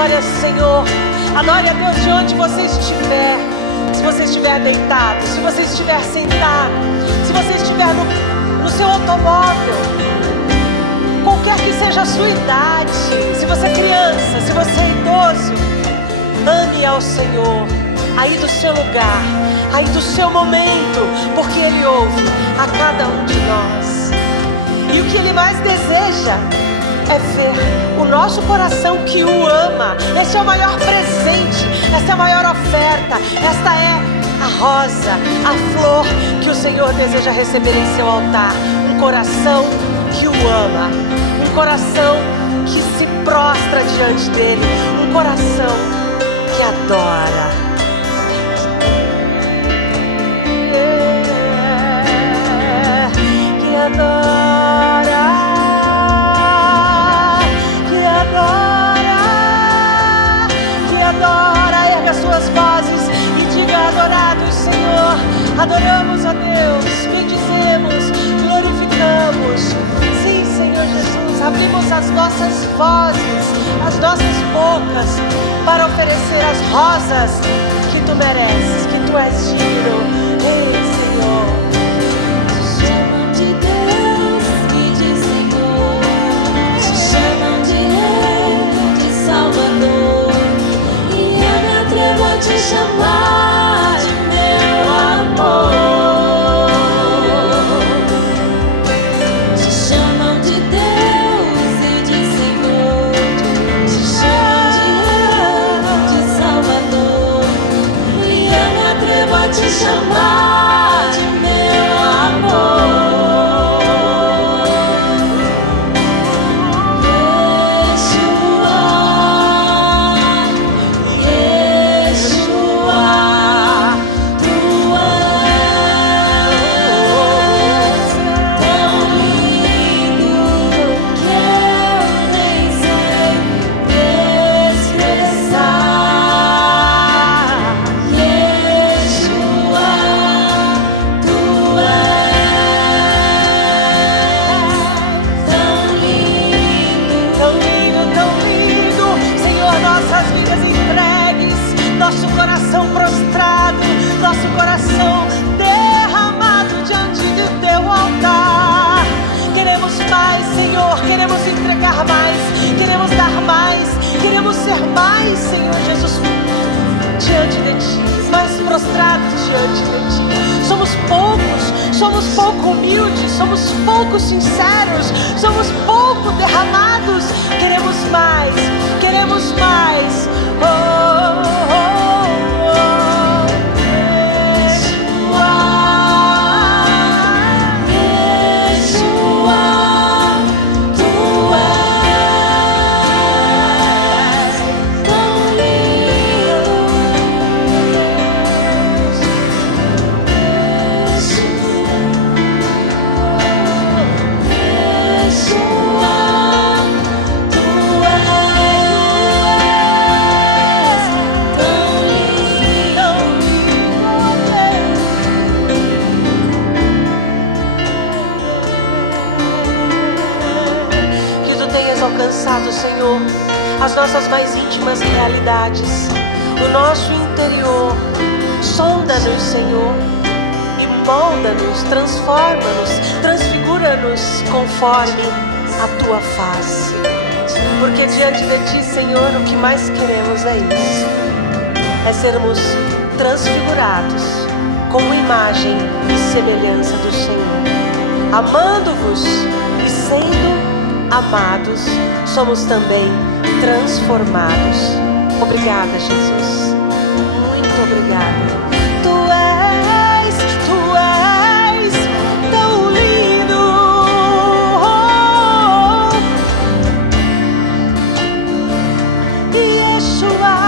Adore ao Senhor. Adore a Deus de onde você estiver. Se você estiver deitado, se você estiver sentado, se você estiver no seu automóvel, qualquer que seja a sua idade, se você é criança, se você é idoso, ame ao Senhor, aí do seu lugar, aí do seu momento, porque Ele ouve a cada um de nós. E o que Ele mais deseja é ver o nosso coração que o ama. Esse é o maior presente, essa é a maior oferta, esta é a rosa, a flor que o Senhor deseja receber em seu altar. Um coração que o ama, um coração que se prostra diante dele, um coração que adora. Que adora, que adora, que adora. Erga as suas vozes e diga: adorados, Senhor. Adoramos a Deus, bendizemos, glorificamos. Sim, Senhor Jesus, abrimos as nossas vozes, as nossas bocas, para oferecer as rosas que Tu mereces, que Tu és digno. Ei, Senhor. Te chamam de Deus e de Senhor, te chamam de Rei, de Salvador, e eu me atrevo a te chamar de meu amor. Te chamam de Deus e de Senhor, te chamam de Rei, de Salvador, e eu me atrevo a te chamar de meu amor. Nosso coração prostrado, nosso coração derramado diante do Teu altar. Queremos mais, Senhor, queremos entregar mais, queremos dar mais, queremos ser mais, Senhor Jesus, diante de Ti, mais prostrados diante de Ti. Somos pouco humildes, somos pouco sinceros, somos pouco derramados. Queremos mais, queremos mais. Alcançado, Senhor, as nossas mais íntimas realidades, o nosso interior. Sonda-nos, Senhor, e molda-nos, transforma-nos, transfigura-nos conforme a Tua face. Porque diante de Ti, Senhor, o que mais queremos é isso, é sermos transfigurados como imagem e semelhança do Senhor. Amando-vos e sendo amados, somos também transformados. Obrigada, Jesus. Muito obrigada. Tu és tão lindo. Yeshua.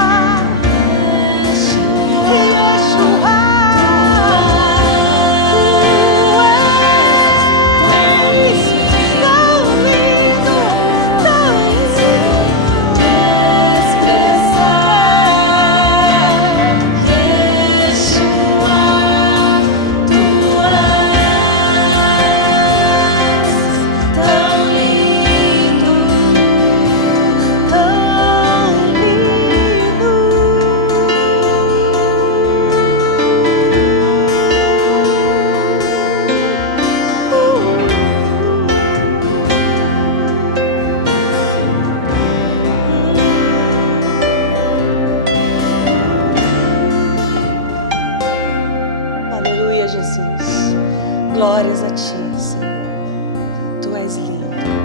Deus lindo.